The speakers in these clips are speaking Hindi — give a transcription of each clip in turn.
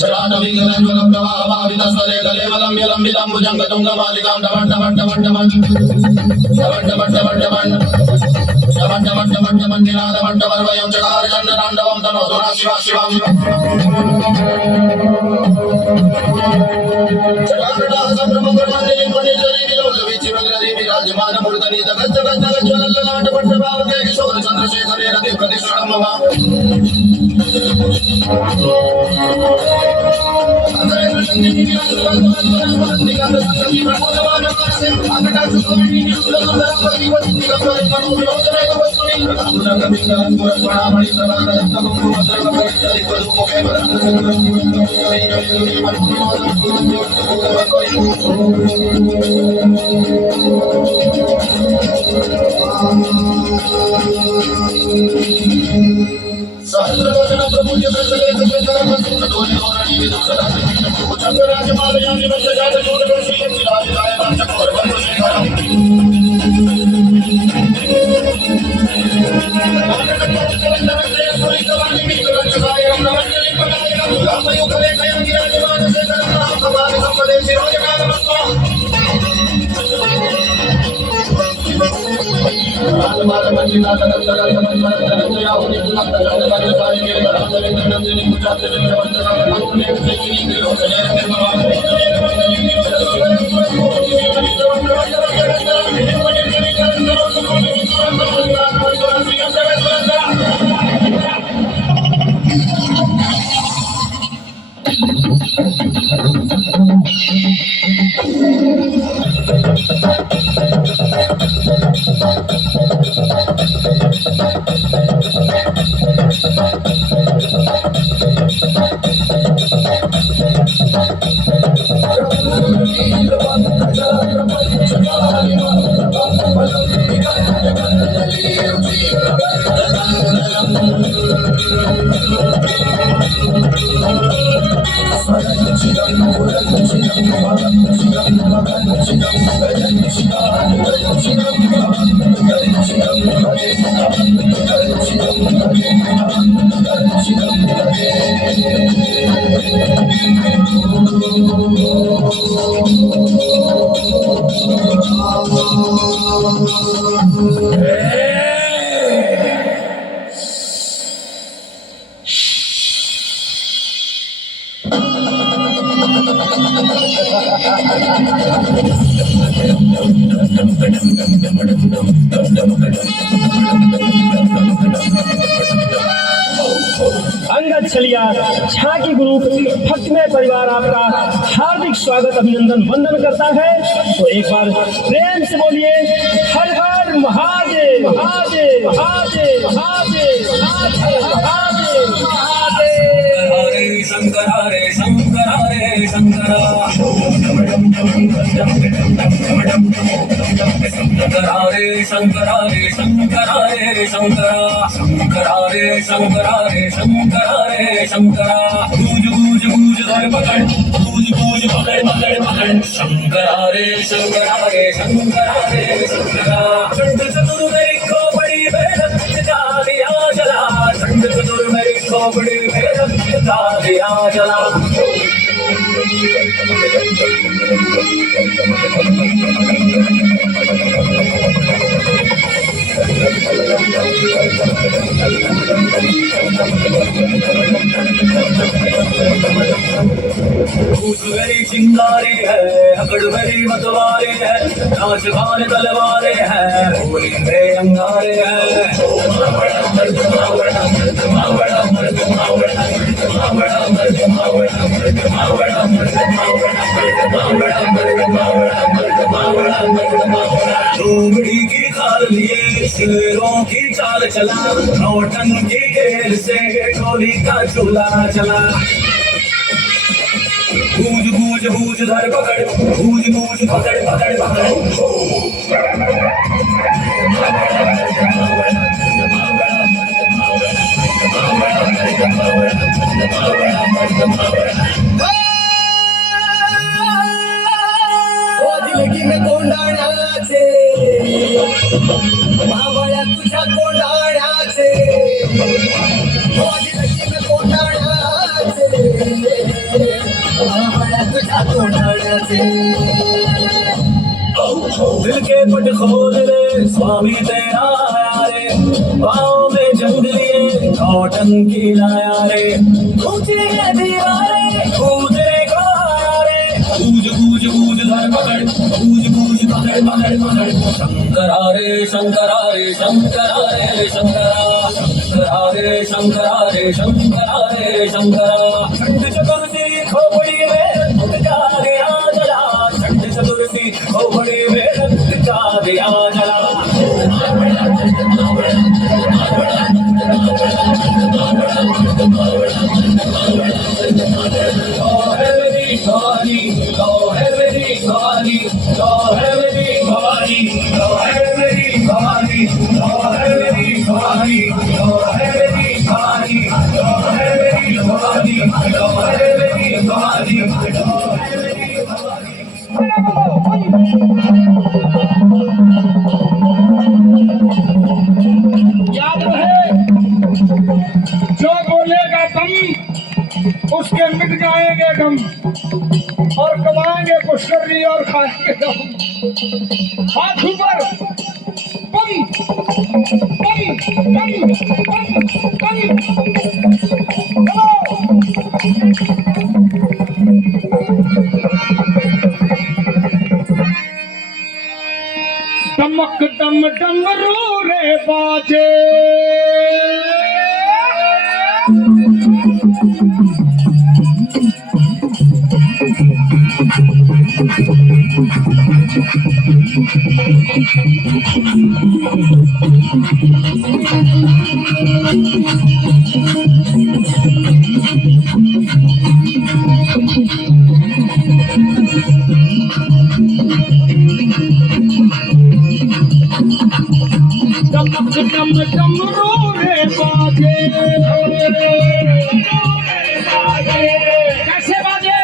चराटविगलंगलं प्रवाहभावितस्तरे कलेवलंब्य लंबिताम्बुजङ्गतुङ्गमालिकां डमण्डमण्डमण्डमण्डमण्डमण्डमण्डमण्डमण्डमण्डिनादमण्डवर्वयं चकारचण्डताण्डवं तनोतु नः शिवः शिवम् चकारटाः सम्भ्रमङ्गलमण्डलीं पण्डितरीविलोलवीचिवग्रदी विराजमानमूर्धनीतगज्जगज्जगज्ज्वलल्ललाटपट्टभावके किशोरचन्द्रशेखरे रतिप्रतिष्ठणं मम सहस्रवचन प्रभुज्य चंद्रराजमालयानि वज्रजात चोरवर्षीयचिराजरायतां चक्रवर्वंशेखरम् अंगद छलिया झांकी ग्रुप भक्तिमय परिवार आपका हार्दिक स्वागत अभिनंदन वंदन करता है। तो एक बार प्रेम से बोलिए हर हर महादेव महादेव महादेव महादेव महादेव महादेव। हरे शंकर हरे शंकर हरे शंकर हरे शंकर हरे शंकर हरे शंकर शंकर हरे शंकर हरे शंकर हरे शंकर गूंज गूंज गूंज धर पकड़ गूंज गूंज पकड़ पकड़ पकड़ शंकर हरे शंकर हरे शंकर हरे शंकर चंड चतुर्वेदी को बड़ी बेरत का दिया जला चंड चतुर्वेदी को बड़ी बेरत का दिया जला भूत चिंगारी है हकड़ भरी मतवारी है नाच गान तलवारे हैं होली में अंगारे हैं लोमड़ी की खाल लिए शेरों की चाल चला नौटंकी खेल से टोली का चूल्हा चला गूंज गूंज गूंज धर पकड़ गूंज गूंज पकड़ पकड़ पकड़ दिलगीन कोंडाण्याचे मावळ्या तुझ्या कोंडाण्याचे दिलगीन कोंडाण्याचे मावळ्या तुझ्या तोंडाण्याचे दिल के पट खोल रे स्वामी तेरा आया रे पाँव में जंग लिए नौटंकी लाया रे ऊंची है दीवारें कूद रे को आया रे गूंज गूंज गूंज धर पकड़ गूंज गूंज पकड़ पकड़ पकड़ शंकरा रे शंकरा रे शंकरा रे शंकरा शंकरा रे शंकरा रे शंकरा रे शंकरा छंद चतुर्थी खोपड़ी में रक्त का गया जला छंद चतुर्थी खोपड़ी में रक्त का गया जला याद रहे, जो बोलेगा दम उसके मिट जाएंगे गम और कमाएंगे पुष्करनी और खाएंगे दम। हाथ ऊपर, बम बम बम बम दमक दम डमरू रे बाजे दमक दम डमरू रे बाजे कैसे बाजे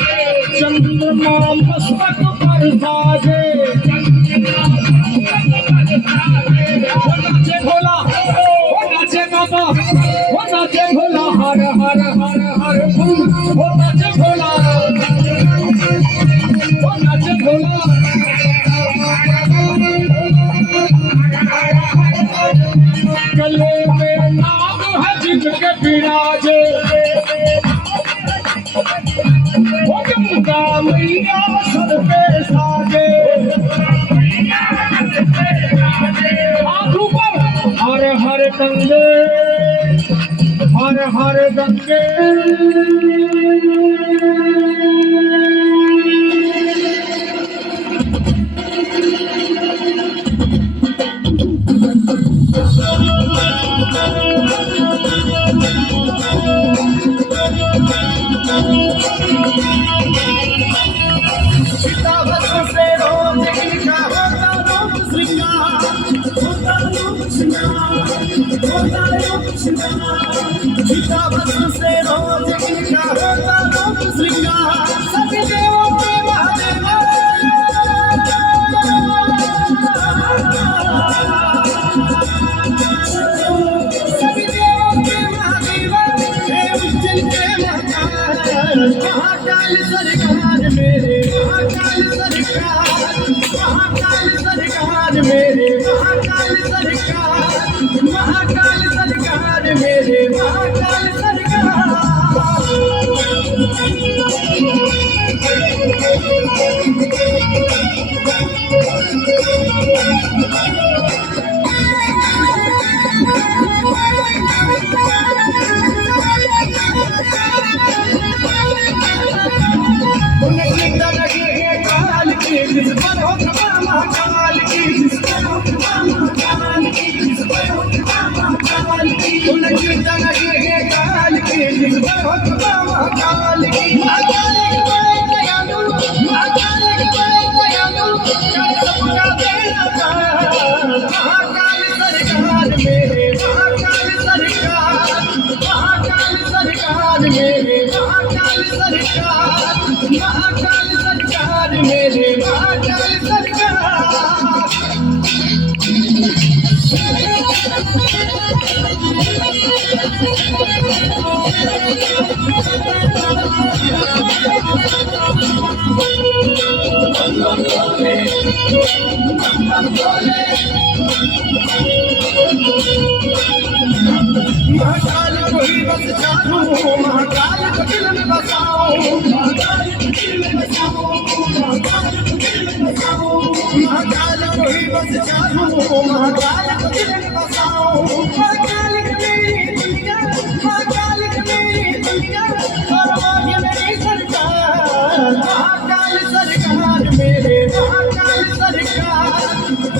चंद्रमा मस्तक पर साजे वो नाचे भोला वो नाचे बाबा वो नाचे भोला हर हर हर हर वो नाचे भोला वो नाचे भोला गले में नाग है जिनके विराजे वो गंगा मैया सर पे साजे हाथ ऊपर हर हर गंगे हर हर गंगे चिताभस्म से रोज इनका होता रूप श्रृंगार होता रूप श्रृंगार होता रूप श्रृंगार चिताभस्म से रोज इनका होता रूप श्रृंगार सभी देवों के सभी देवों के महादेवा हे उज्जैन के महाकाल सरकार मेरे महाकाल सरकार महाकाल सरकार मेरे महाकाल सरकार महाकाल सरकार मेरे महाकाल सरकार भोले बम बम भोले महाकाल को ही बस चाहूं महाकाल को दिल में बसाऊं महाकाल को दिल में बसाऊं महाकाल को दिल में बसाऊं महाकाल को ही बस चाहूं महाकाल को दिल में बसाऊं महाकाल की मेरी दुनिया महाकाल की मेरी दुनिया और आगे मेरी सरकार महाकाल सरकार मेरे महाकाल सरकार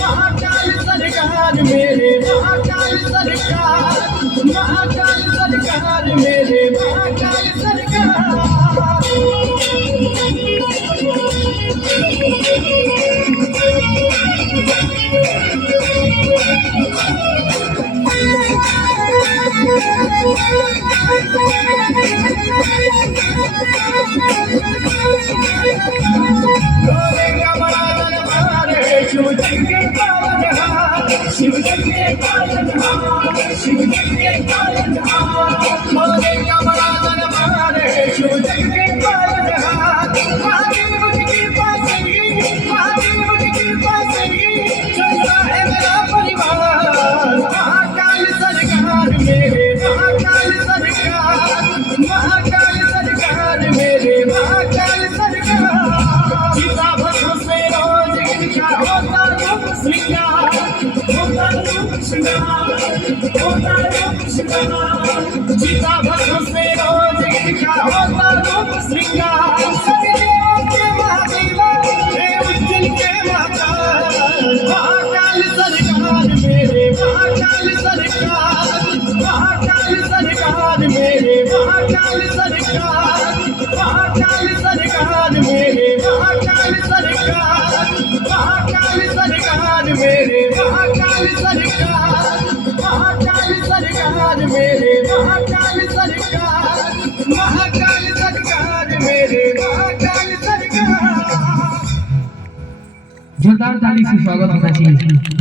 महाकाल सरकार मेरे महाकाल सरकार महाकाल सरकार मेरे महाकाल सरकार शिव जगत पालनहार शिव जगत पालनहार शिव जगत पालनहार मोरे कमला दरबार शिव जगत पालनहार महादेव की कृपा से चलता है मेरा परिवार महाकाल सरकार मेरे महाकाल सरकार महाकाल सरकार मेरे महाकाल सरकार सीता भस्म से रोज इनका होता रूप श्रृंगार होता रूप श्रृंगार होता रूप श्रृंगार सीता भस्म से रोज इनका होता रूप श्रृंगार सभी देवों के महादेवा हे उज्जैन के माता महाकाल सरकार मेरे महाकाल सरकार महाकाल सरकार मेरे महाकाल सरकार महाकाल सरकार मेरे महाकाल सरकार महाकाल सरकार मेरे महाकाल सरकार महाकाल सरकार मेरे महाकाल सरकार महाकाल सरकार मेरे महाकाल सरकार जोरदार ताली से स्वागत होना चाहिए।